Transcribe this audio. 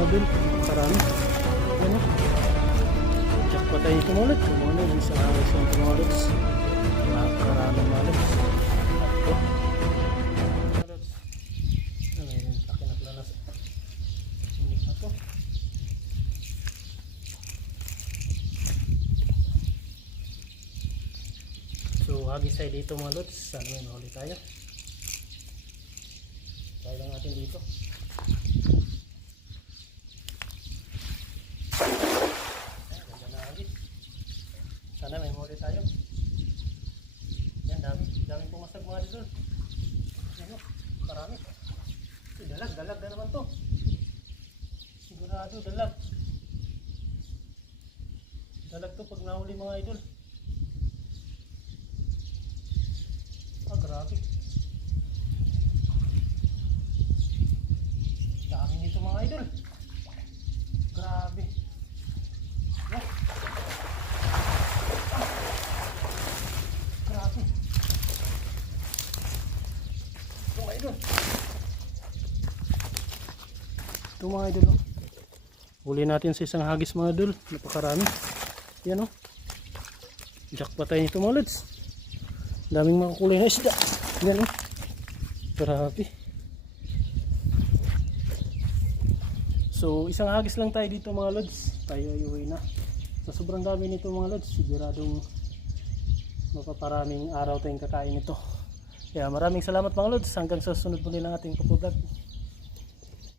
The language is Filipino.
mga dul. Karami. Yan o. Jackpot tayo ito mga lods. Kumano, isang hagis lang ito mga lods. Nakarami mga lods. Ito. Mga lods. Ano yun? Laki na planas. Hindi na ito. So hagis tayo dito mga lods. Sana may mahuli tayo. Tayo lang natin dito. Ganda na hagis. Sana may mahuli tayo. Yan, daming pumasag mga dito. Ano, karami. Dalag na naman to. Sigurado dalag. Dalag to pag nahuli mga idol. Grabe. Dami nito mga idol. Grabe. Oh. Grabe. Ito mga idol. Ito mga idol. Oh. Huli natin sa isang hagis mga idol. Napakarami. Yan o. Oh. Jackpot tayo nito mga lods. Daming mga kulay na isda. Yan o. Grabe. So isang hagis lang tayo dito mga lods. Tayo ay uwi na. Sa sobrang dami nito mga lods, siguradong mapaparaming araw tayong kakain nito. Kaya maraming salamat mga lods. Hanggang sa susunod muli ng ating pag-vlog.